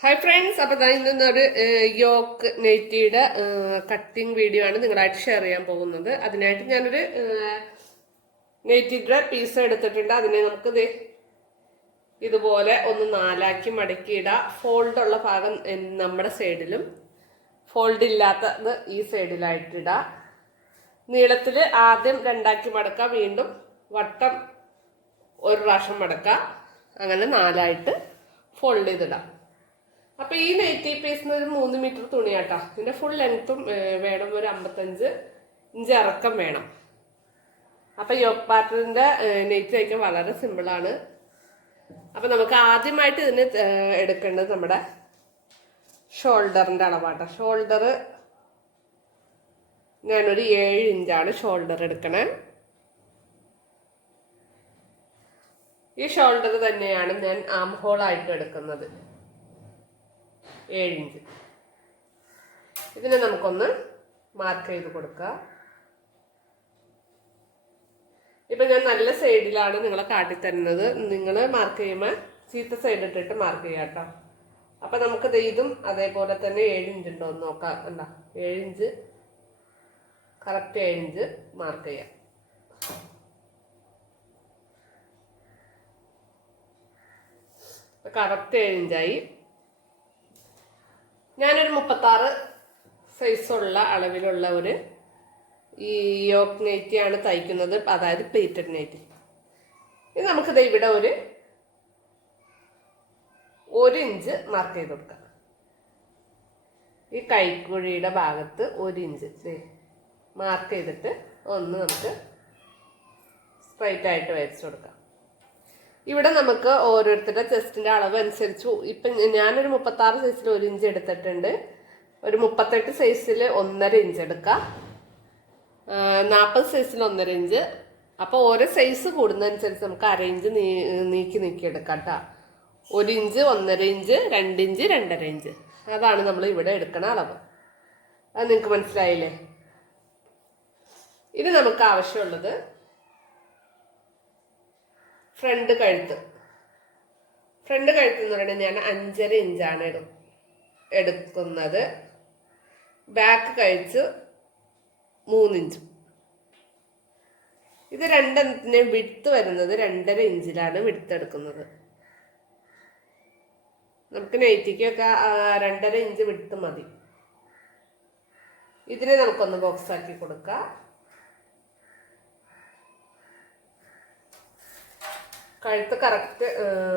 Hi friends അപ്പോൾ ഞാൻ ഇന്നൊരു യോക്ക് നെറ്റിയുടെ കട്ടിംഗ് വീഡിയോ ആണ് നിങ്ങളായിട്ട് ഷെയർ ചെയ്യാൻ പോകുന്നത്. അതിനായിട്ട് ഞാനൊരു നെറ്റിയുടെ പീസ് എടുത്തിട്ടുണ്ട്. അതിനെ നമുക്ക് ഇതുപോലെ ഒന്ന് നാലാക്കി മടക്കിയിടാം. ഫോൾഡ് ഉള്ള ഭാഗം നമ്മുടെ സൈഡിലും ഫോൾഡ് ഇല്ലാത്തത് ഈ സൈഡിലായിട്ടിടാം നീളത്തിൽ ആദ്യം രണ്ടാക്കി മടക്കാം. വീണ്ടും വട്ടം ഒരു പ്രാവശ്യം മടക്കാം. അങ്ങനെ നാലായിട്ട് ഫോൾഡ് ചെയ്തിടാം. അപ്പൊ ഈ നെറ്റി പീസിന് ഒരു മൂന്ന് മീറ്റർ തുണിയാട്ടോ. ഇതിന്റെ ഫുൾ ലെങ്ത്തും വേണം ഒരു അമ്പത്തഞ്ച് ഇഞ്ച് ഇറക്കം വേണം. അപ്പൊ യോക്ക് പാർട്ടറിന്റെ നെയ്റ്റ് തയ്ക്കാൻ വളരെ സിമ്പിളാണ് അപ്പൊ നമുക്ക് ആദ്യമായിട്ട് ഇതിന് എടുക്കേണ്ടത് നമ്മുടെ ഷോൾഡറിന്റെ അളവാട്ടോ. ഷോൾഡർ ഞാനൊരു ഏഴ് ഇഞ്ചാണ് ഷോൾഡർ എടുക്കണേ. ഈ ഷോൾഡർ തന്നെയാണ് ഞാൻ ആം ഹോളായിട്ട് എടുക്കുന്നത്. ഏഴ് ഇഞ്ച് ഇതിനെ നമുക്കൊന്ന് മാർക്ക് ചെയ്ത് കൊടുക്കുക ഇപ്പൊ ഞാൻ നല്ല സൈഡിലാണ് നിങ്ങളെ കാട്ടി തരുന്നത് നിങ്ങൾ മാർക്ക് ചെയ്യുമ്പോൾ ചീത്ത സൈഡ് ഇട്ടിട്ട് മാർക്ക് ചെയ്യാം കേട്ടോ. അപ്പൊ നമുക്ക് ഇതും അതേപോലെ തന്നെ ഏഴ് ഇഞ്ച് ഉണ്ടോ എന്ന് നോക്കാം. അല്ല ഏഴ് ഇഞ്ച് കറക്റ്റ് ഏഴ് ഇഞ്ച് മാർക്ക് ചെയ്യാം. കറക്റ്റ് ഏഴ് ഇഞ്ചായി ഞാനൊരു മുപ്പത്താറ് സൈസുള്ള അളവിലുള്ള ഒരു ഈ യോക്ക് നെയ്റ്റിയാണ് തയ്ക്കുന്നത്. അതായത് പ്ലേറ്റഡ് നെയ്റ്റി ഇത് നമുക്കിത് ഇവിടെ ഒരു ഒരു ഇഞ്ച് മാർക്ക് ചെയ്ത് കൊടുക്കാം. ഈ കൈക്കുഴിയുടെ ഭാഗത്ത് ഒരു ഇഞ്ച്. മാർക്ക് ചെയ്തിട്ട് ഒന്ന് നമുക്ക് സ്ട്രൈറ്റ് ആയിട്ട് വരച്ചു കൊടുക്കാം. ഇവിടെ നമുക്ക് ഓരോരുത്തരുടെ ചെസ്റ്റിന്റെ അളവ് അനുസരിച്ച്. ഇപ്പം ഞാനൊരു മുപ്പത്താറ് സൈസിൽ ഒരു ഇഞ്ച് എടുത്തിട്ടുണ്ട്. ഒരു മുപ്പത്തെട്ട് സൈസിൽ ഒന്നര ഇഞ്ച് എടുക്കാം. നാൽപ്പത് സൈസിൽ ഒന്നര ഇഞ്ച്. അപ്പോൾ ഓരോ സൈസ് കൂടുന്നതനുസരിച്ച് നമുക്ക് അര ഇഞ്ച് നീ നീക്കി നീക്കി എടുക്കാം കേട്ടോ ഒരു ഇഞ്ച് ഒന്നര ഇഞ്ച് രണ്ട് ഇഞ്ച് രണ്ടര ഇഞ്ച്. അതാണ് നമ്മൾ ഇവിടെ എടുക്കണ അളവ്. അത് നിങ്ങൾക്ക് മനസ്സിലായില്ലേ? ഇത് നമുക്ക് ആവശ്യമുള്ളത് ഫ്രണ്ട് കഴുത്ത്. ഫ്രണ്ട് കഴുത്ത് എന്ന് പറയുന്നത് ഞാൻ അഞ്ചര ഇഞ്ചാണ് എടു എടുക്കുന്നത്. ബാക്ക് കഴിച്ച് മൂന്നിഞ്ചും ഇത് രണ്ടെണ്ണത്തിന് വിട്ട് വരുന്നത് രണ്ടര ഇഞ്ചിലാണ് വിടുത്തെടുക്കുന്നത് നമുക്ക് നൈറ്റിക്കൊക്കെ രണ്ടര ഇഞ്ച് വിട്ട് മതി. ഇതിനെ നമുക്കൊന്ന് ബോക്സ് ആക്കി കൊടുക്കാം. കഴുത്ത് കറക്റ്റ്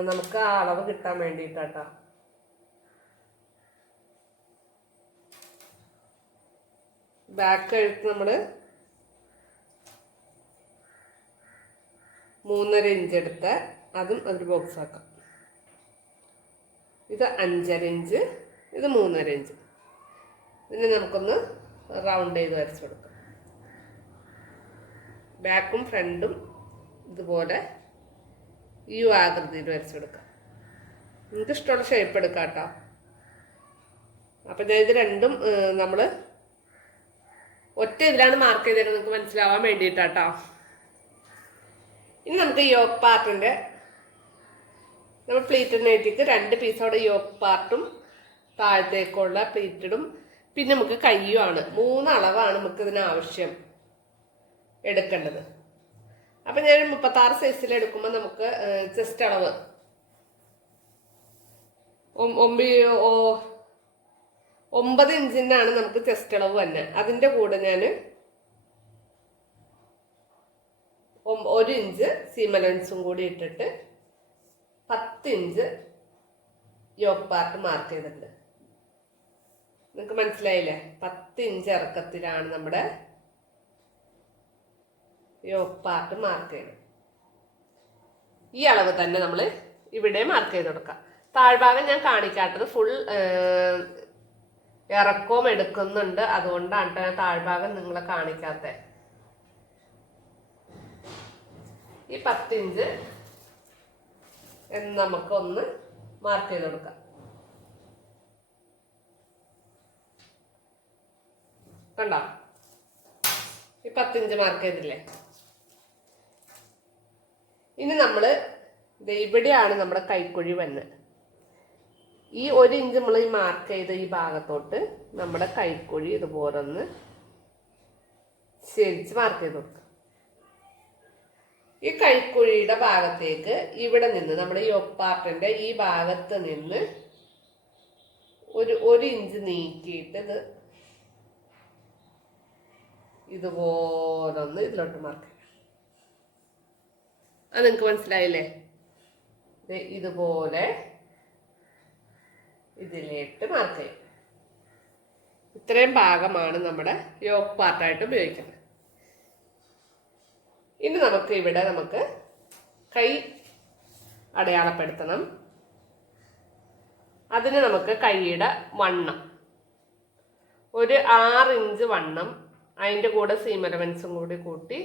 നമുക്ക് ആ അളവ് കിട്ടാൻ വേണ്ടിയിട്ടാട്ടോ. ബാക്ക് കഴുത്ത് നമ്മൾ മൂന്നര ഇഞ്ച് എടുത്ത് അതും ഒരു ബോക്സ് ആക്കാം. ഇത് അഞ്ചര ഇഞ്ച് ഇത് മൂന്നര ഇഞ്ച്. ഇതിനെ നമുക്കൊന്ന് റൗണ്ട് ചെയ്ത് വരച്ചു കൊടുക്കാം. ബാക്കും ഫ്രണ്ടും ഇതുപോലെ യു ആകൃതിയിൽ വരച്ചെടുക്കാം. നിങ്ങൾക്ക് ഇഷ്ടമുള്ള ഷേപ്പ് എടുക്കാം കേട്ടോ അപ്പം ഞാൻ ഇത് രണ്ടും നമ്മൾ ഒറ്റ ഇതിലാണ് മാർക്ക് ചെയ്തേക്കുന്നത്. നിങ്ങൾക്ക് മനസ്സിലാവാൻ വേണ്ടിയിട്ടാട്ടോ. ഇനി നമുക്ക് യോക്ക് പാർട്ടിന്റെ നമ്മൾ പ്ലീറ്റഡ് നൈറ്റിക്ക് രണ്ട് പീസോടെ യോക്ക് പാർട്ടും താഴത്തേക്കുള്ള പ്ലീറ്റഡും പിന്നെ നമുക്ക് കയ്യുമാണ്. മൂന്ന് അളവാണ് നമുക്ക് ഇതിന് ആവശ്യം എടുക്കേണ്ടത്. അപ്പം ഞാൻ മുപ്പത്താറ് സൈസിൽ എടുക്കുമ്പോൾ നമുക്ക് ചെസ്റ്റ് അളവ്. ഒമ്പി- ഒമ്പത് ഇഞ്ചിനാണ് നമുക്ക് ചെസ്റ്റ് അളവ് തന്നെ അതിന്റെ കൂടെ ഞാൻ ഒരു ഇഞ്ച് സീമലൻസും കൂടി ഇട്ടിട്ട് പത്ത് ഇഞ്ച് യോക്ക് പാർട്ട് മാർക്ക് ചെയ്തിട്ടുണ്ട്. നിങ്ങൾക്ക് മനസ്സിലായില്ലേ? പത്ത് ഇഞ്ച് ഇറക്കത്തിലാണ് നമ്മുടെ യോക്ക് പാർട്ട് മാർക്ക് ചെയ്യണം. ഈ അളവ് തന്നെ നമ്മൾ ഇവിടെ മാർക്ക് ചെയ്ത് കൊടുക്കാം. താഴ്ഭാഗം ഞാൻ കാണിക്കാത്തത് ഫുൾ ഇറക്കവും എടുക്കുന്നുണ്ട്. അതുകൊണ്ടാണ് ഞാൻ താഴ്ഭാഗം നിങ്ങളെ കാണിക്കാത്ത. ഈ പത്തിഞ്ച് എന്ന് നമുക്കൊന്ന് മാർക്ക് ചെയ്ത് കൊടുക്കാം. കണ്ടോ? ഈ പത്തിഞ്ച് മാർക്ക് ചെയ്തില്ലേ? ഇനി നമ്മൾ ഇവിടെയാണ് നമ്മുടെ കൈക്കുഴി വന്ന്. ഈ ഒരു ഇഞ്ച് നമ്മൾ ഈ മാർക്ക് ചെയ്ത ഈ ഭാഗത്തോട്ട് നമ്മുടെ കൈക്കുഴി ഇതുപോലെ ഒന്ന് ശരിച്ച് മാർക്ക് ചെയ്ത് കൊടുക്കുക ഈ കൈക്കുഴിയുടെ ഭാഗത്തേക്ക് ഇവിടെ നിന്ന് നമ്മുടെ ഈ ഒപ്പാർട്ടിന്റെ ഈ ഭാഗത്ത് നിന്ന് ഒരു ഒരു ഇഞ്ച് നീക്കിയിട്ട് ഇത് ഇതുപോലൊന്ന് ഇതിലോട്ട് മാർക്ക് അത് നിങ്ങൾക്ക് മനസ്സിലായില്ലേ? ഇതുപോലെ ഇതിലേട്ട് മാർക്ക് ചെയ്യും ഇത്രയും ഭാഗമാണ് നമ്മുടെ യോഗ പാർട്ടായിട്ട് ഉപയോഗിക്കുന്നത്. ഇനി നമുക്ക് ഇവിടെ നമുക്ക് കൈ അടയാളപ്പെടുത്തണം. അതിന് നമുക്ക് കൈയുടെ വണ്ണം. ഒരു ആറ് ഇഞ്ച് വണ്ണം. അതിന്റെ കൂടെ സീം എലവൻസും കൂടി കൂട്ടി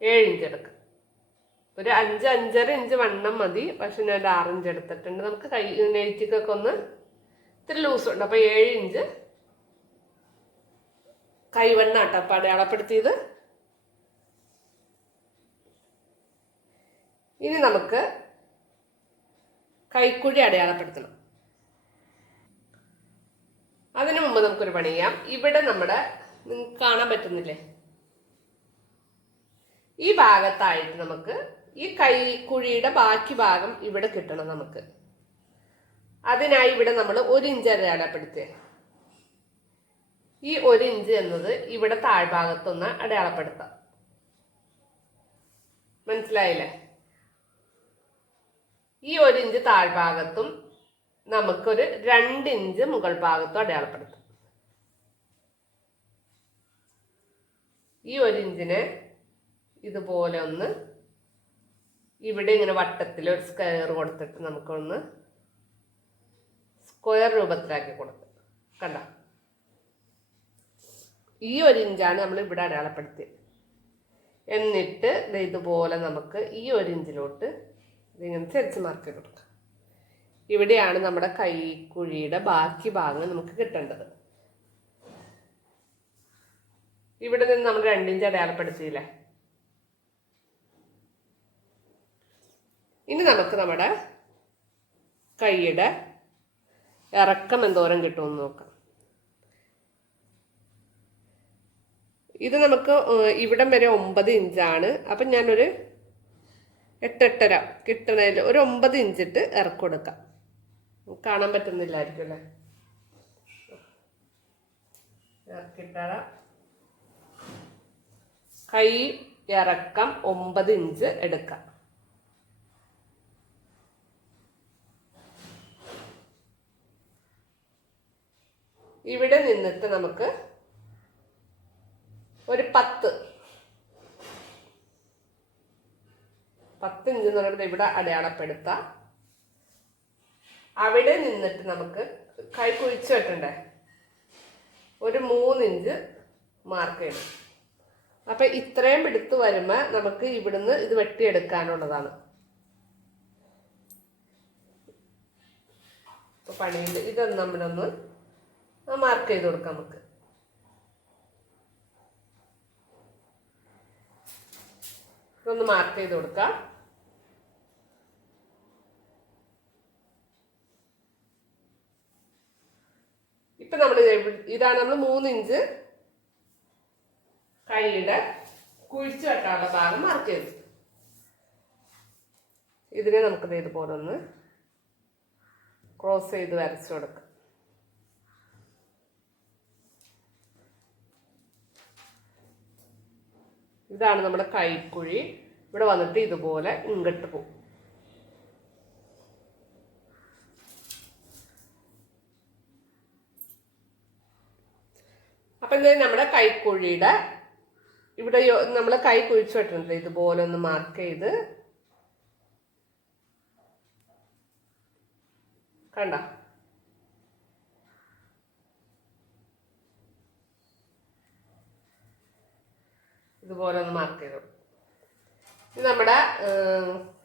ഏഴ് ഇഞ്ച് എടുക്കാം. ഒരു അഞ്ച് അഞ്ചര ഇഞ്ച് വണ്ണം മതി. പക്ഷെ ഞാൻ ഒരു ആറിഞ്ച് എടുത്തിട്ടുണ്ട്. നമുക്ക് കൈ നെയ്റ്റിക്കൊക്കെ ഒന്ന് ഇത്തിരി ലൂസ് ഉണ്ട്. അപ്പോൾ ഏഴ് ഇഞ്ച്. കൈവണ്ണാട്ടോ അപ്പം അടയാളപ്പെടുത്തിയത്. ഇനി നമുക്ക് കൈക്കുഴി അടയാളപ്പെടുത്തണം. അതിനു മുമ്പ് നമുക്കൊരു പണി ചെയ്യാം. ഇവിടെ നമ്മുടെ നിങ്ങൾക്ക് കാണാൻ പറ്റുന്നില്ലേ? ഈ ഭാഗത്തായിട്ട് നമുക്ക് ഈ കൈ കൈക്കുഴിയുടെ ബാക്കി ഭാഗം ഇവിടെ കിട്ടണം നമുക്ക്. അതിനായി ഇവിടെ നമ്മൾ ഒരു ഇഞ്ച് അടയാളപ്പെടുത്തുക ഈ ഒരു ഇഞ്ച് എന്നത് ഇവിടെ താഴ്ഭാഗത്തൊന്ന് അടയാളപ്പെടുത്താം. മനസ്സിലായില്ലേ? ഈ ഒരു ഇഞ്ച് താഴ്ഭാഗത്തും നമുക്കൊരു രണ്ട് ഇഞ്ച് മുകൾ ഭാഗത്തും അടയാളപ്പെടുത്താം. ഈ ഒരു ഇഞ്ചിനെ ഇതുപോലെ ഒന്ന് ഇവിടെ ഇങ്ങനെ വട്ടത്തിൽ ഒരു സ്ക്വയർ കൊടുത്തിട്ട് നമുക്കൊന്ന് സ്ക്വയർ രൂപത്തിലാക്കി കൊടുക്കുക കണ്ട? ഈ ഒരു ഇഞ്ചാണ് നമ്മൾ ഇവിടെ അടയാളപ്പെടുത്തിയത്. എന്നിട്ട് ഇതുപോലെ നമുക്ക് ഈ ഒരു ഇഞ്ചിലോട്ട് ഇതിങ്ങനെ തിരിച്ച് മാർക്ക് കൊടുക്കുക കൊടുക്കാം. ഇവിടെയാണ് നമ്മുടെ കൈക്കുഴിയുടെ ബാക്കി ഭാഗം നമുക്ക് കിട്ടേണ്ടത്. ഇവിടെ നിന്ന് നമ്മൾ രണ്ടിഞ്ച് അടയാളപ്പെടുത്തിയില്ലേ? ഇനി നമുക്ക് നമ്മുടെ കൈയുടെ ഇറക്കം എന്തോരം കിട്ടുമെന്ന് നോക്കാം. ഇത് നമുക്ക് ഇവിടം വരെ ഒമ്പത് ഇഞ്ചാണ്. അപ്പം ഞാനൊരു എട്ടെട്ടര കിട്ടണതിൽ ഒരു ഒമ്പത് ഇഞ്ചിട്ട് ഇറക്കി കൊടുക്കാം. കാണാൻ പറ്റുന്നില്ലായിരിക്കും അല്ലേ? ഇറക്കിട്ടറ കൈ ഇറക്കം ഒമ്പത് ഇഞ്ച് എടുക്കാം. ഇവിടെ നിന്നിട്ട് നമുക്ക് ഒരു പത്ത്. പത്ത് ഇഞ്ച് എന്ന് പറയുന്നത് ഇവിടെ അടയാളപ്പെടുത്താം. അവിടെ നിന്നിട്ട് നമുക്ക് കൈ കുഴിച്ചു വെക്കണ്ടേ? ഒരു മൂന്നിഞ്ച് മാർക്ക് ചെയ്യണം അപ്പൊ ഇത്രയും എടുത്ത് വരുമ്പോ നമുക്ക് ഇവിടുന്ന് ഇത് വെട്ടിയെടുക്കാനുള്ളതാണ്. പണിയുണ്ട്. ഇതൊന്ന് നമ്മളൊന്ന് മാർക്ക് ചെയ്ത് കൊടുക്കാം നമുക്ക്. ഒന്ന് മാർക്ക് ചെയ്ത് കൊടുക്കാം. ഇപ്പൊ നമ്മൾ ഇതാണ് നമ്മൾ മൂന്ന് ഇഞ്ച് കൈയുടെ കുഴിച്ചു വെക്കാനുള്ള ഭാഗം മാർക്ക് ചെയ്തു. ഇതിനെ നമുക്ക് ഇതുപോലെ ഒന്ന് ക്രോസ് ചെയ്ത് വരച്ചു കൊടുക്കാം. ഇതാണ് നമ്മുടെ കൈക്കുഴി. ഇവിടെ വന്നിട്ട് ഇതുപോലെ ഇങ്ങോട്ട് പോകും അപ്പൊ ഇത് നമ്മുടെ കൈക്കുഴിയുടെ ഇവിടെ നമ്മൾ കൈ കുഴിച്ചു വെട്ടുണ്ട് ഇതുപോലെ ഒന്ന് മാർക്ക് ചെയ്ത്. കണ്ട? ഇതുപോലെ ഒന്ന് മാർക്ക് ചെയ്തു നമ്മുടെ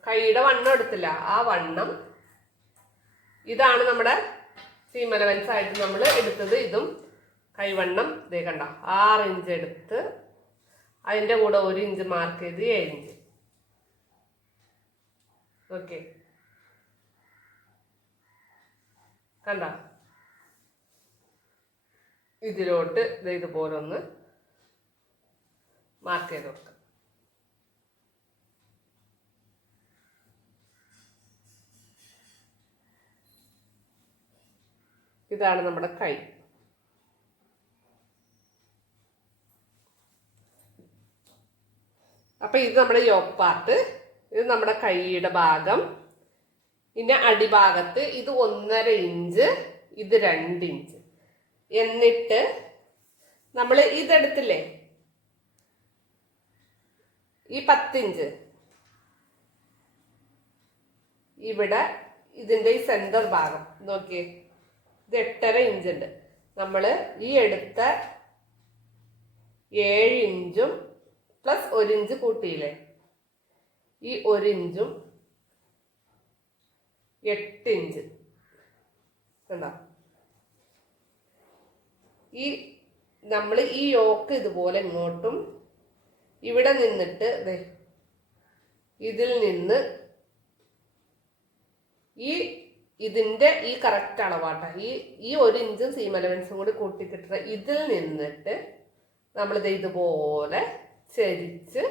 കൈയുടെ വണ്ണം എടുത്തില്ല. ആ വണ്ണം ഇതാണ് നമ്മുടെ സീം അലവൻസ് ആയിട്ട് നമ്മൾ എടുത്തത്. ഇതും കൈവണ്ണം ഇതേ കണ്ട ആറ് ഇഞ്ച് എടുത്ത് അതിന്റെ കൂടെ ഒരു ഇഞ്ച് മാർക്ക് ചെയ്ത് ഏഴ് ഇഞ്ച് ഓക്കെ കണ്ട? ഇതിലോട്ട് ഇതുപോലെ ഒന്ന് മാർക്ക് ചെയ്ത് കൊടുക്കാം. ഇതാണ് നമ്മുടെ കൈ. അപ്പൊ ഇത് നമ്മുടെ യോക്ക് പാർട്ട് ഇത് നമ്മുടെ കൈയുടെ ഭാഗം പിന്നെ അടിഭാഗത്ത് ഇത് ഒന്നര ഇഞ്ച് ഇത് രണ്ട് ഇഞ്ച് എന്നിട്ട് നമ്മൾ ഇതെടുത്തില്ലേ? ഈ പത്തിഞ്ച്. ഇവിടെ ഇതിന്റെ ഈ സെന്റർ ഭാഗം. നോക്കിയേ. ഇത് എട്ടര ഇഞ്ച് ഉണ്ട് നമ്മൾ ഈ എടുത്ത ഏഴ് ഇഞ്ചും പ്ലസ് ഒരു ഇഞ്ച് കൂട്ടിയില്ലേ? ഈ ഒരു ഇഞ്ചും എട്ട് ഇഞ്ച്. കണ്ടോ? ഈ നമ്മൾ ഈ യോക്ക് ഇതുപോലെ ഇങ്ങോട്ടും ഇവിടെ നിന്നിട്ട് ഇതിൽ നിന്ന് ഈ ഇതിന്റെ ഈ കറക്റ്റ് അളവാട്ട. ഈ ഈ ഒരു ഇഞ്ചും സീം അലവൻസും കൂടി കൂട്ടിക്കിട്ട ഇതിൽ നിന്നിട്ട് നമ്മളിത് ഇതുപോലെ ചരിച്ച്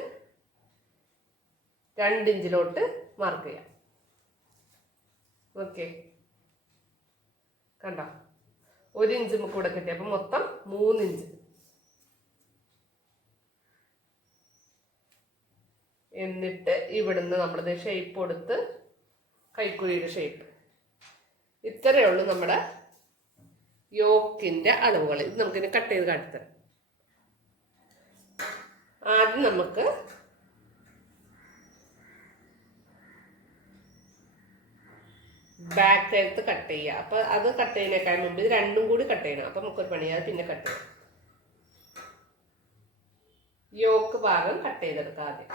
രണ്ടിഞ്ചിലോട്ട് മാർക്ക് ചെയ്യാം. ഓക്കെ കണ്ടോ? ഒരു ഇഞ്ച് കൂടെ കിട്ടി. അപ്പം മൊത്തം മൂന്നിഞ്ച് എന്നിട്ട് ഇവിടുന്ന് നമ്മളിത് ഷേപ്പ് കൊടുത്ത് കൈക്കുഴിയുടെ ഷേപ്പ് ഇത്രയേ ഉള്ളൂ നമ്മുടെ യോക്കിന്റെ അളവുകൾ. ഇത് നമുക്കിനി കട്ട് ചെയ്ത് കാട്ടിത്തരാം ആദ്യം നമുക്ക് ബാക്ക് സൈഡത്ത് കട്ട് ചെയ്യുക അപ്പൊ അത് കട്ട് ചെയ്യുന്നേക്കാൾ മുമ്പ് ഇത് രണ്ടും കൂടി കട്ട് ചെയ്യണം. അപ്പൊ നമുക്കൊരു പണിയാതെ പിന്നെ കട്ട് ചെയ്യാം. യോക്ക് ഭാഗം കട്ട് ചെയ്തെടുക്കാം ആദ്യം.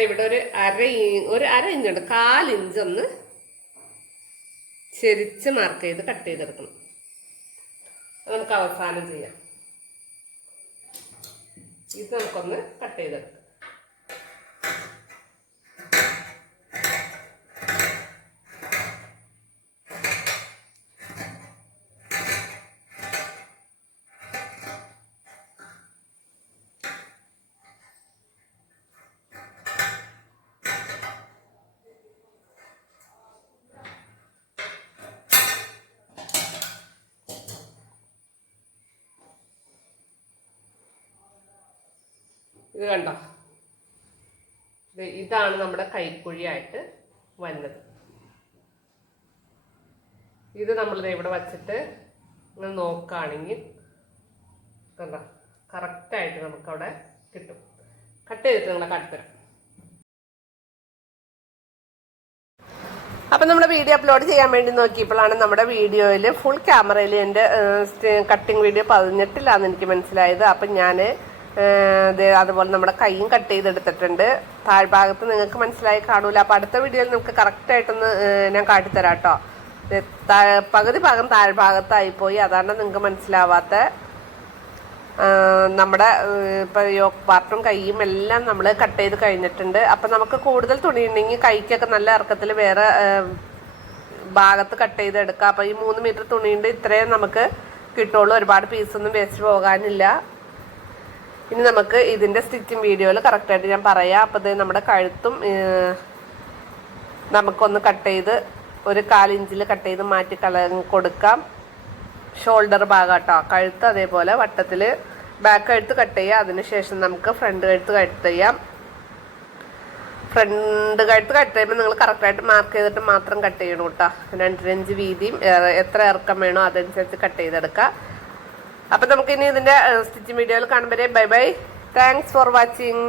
ഇവിടെ ഒരു അര ഒരു അര ഇഞ്ചുണ്ട് കാലിഞ്ചൊന്ന് ചെരിച്ച് മാർക്ക് ചെയ്ത് കട്ട് ചെയ്തെടുക്കണം. നമുക്ക് അവസാനം ചെയ്യാം. ഇത് നമുക്കൊന്ന് കട്ട് ചെയ്തെടുക്കാം. ഇത് കണ്ടോ? ഇതാണ് നമ്മുടെ കൈക്കുഴിയായിട്ട് വന്നത്. ഇത് നമ്മൾ ഇവിടെ വച്ചിട്ട് ഇങ്ങനെ നോക്കുകയാണെങ്കിൽ കണ്ടോ? കറക്റ്റായിട്ട് നമുക്കവിടെ കിട്ടും. കട്ട് ചെയ്തിട്ട് നിങ്ങളെ കാട്ടിത്തരാം അപ്പം നമ്മുടെ വീഡിയോ അപ്ലോഡ് ചെയ്യാൻ വേണ്ടി നോക്കിയപ്പോഴാണ് നമ്മുടെ വീഡിയോയിൽ ഫുൾ ക്യാമറയിൽ എന്റെ കട്ടിങ് വീഡിയോ പതിഞ്ഞിട്ടില്ല എന്ന് എനിക്ക് മനസ്സിലായത്. അപ്പം ഞാൻ അതുപോലെ നമ്മുടെ കൈയും കട്ട് ചെയ്തെടുത്തിട്ടുണ്ട്. താഴ്ഭാഗത്ത് നിങ്ങൾക്ക് മനസ്സിലായി കാണൂല. അപ്പം അടുത്ത വീഡിയോയിൽ നമുക്ക് കറക്റ്റായിട്ടൊന്ന് ഞാൻ കാട്ടിത്തരാം കേട്ടോ പകുതി ഭാഗം താഴ്ഭാഗത്തായി പോയി അതാണ് നിങ്ങൾക്ക് മനസ്സിലാവാത്ത നമ്മുടെ ഏഹ്, ഇപ്പൊ യോക്ക് പാർട്ടും കൈയും എല്ലാം നമ്മൾ കട്ട് ചെയ്ത് കഴിഞ്ഞിട്ടുണ്ട്. അപ്പൊ നമുക്ക് കൂടുതൽ തുണി ഉണ്ടെങ്കിൽ കൈക്കൊക്കെ നല്ല ഇറക്കത്തിൽ വേറെ ഭാഗത്ത് കട്ട് ചെയ്ത് എടുക്കാം അപ്പൊ ഈ മൂന്ന് മീറ്റർ തുണിയുണ്ട് ഇത്രയും നമുക്ക് കിട്ടുള്ളൂ. ഒരുപാട് പീസൊന്നും വേസ്റ്റ് പോകാനില്ല. ഇനി നമുക്ക് ഇതിന്റെ സ്റ്റിച്ചിങ് വീഡിയോയിൽ കറക്റ്റായിട്ട് ഞാൻ പറയാം. അപ്പോൾ ഇത് നമ്മുടെ കഴുത്തും നമുക്കൊന്ന് കട്ട് ചെയ്ത് ഒരു കാലിഞ്ചിൽ കട്ട് ചെയ്ത് മാറ്റി കള കൊടുക്കാം. ഷോൾഡർ ഭാഗം കേട്ടോ കഴുത്ത് അതേപോലെ വട്ടത്തിൽ ബാക്ക് കഴുത്ത് കട്ട് ചെയ്യാം. അതിനുശേഷം നമുക്ക് ഫ്രണ്ട് കഴുത്ത് കട്ട് ചെയ്യാം. ഫ്രണ്ട് കഴുത്ത് കട്ട് ചെയ്യുമ്പോൾ നിങ്ങൾ കറക്റ്റായിട്ട് മാർക്ക് ചെയ്തിട്ട് മാത്രം കട്ട് ചെയ്യണം കേട്ടോ. രണ്ടരഞ്ച് വീതിയും എത്ര ഇറക്കം വേണോ അതനുസരിച്ച് കട്ട് ചെയ്തെടുക്കുക അപ്പം നമുക്കിനി ഇതിന്റെ സ്റ്റിച്ചിങ് വീഡിയോയിൽ കാണുമ്പോൾ bye bye. Thanks for watching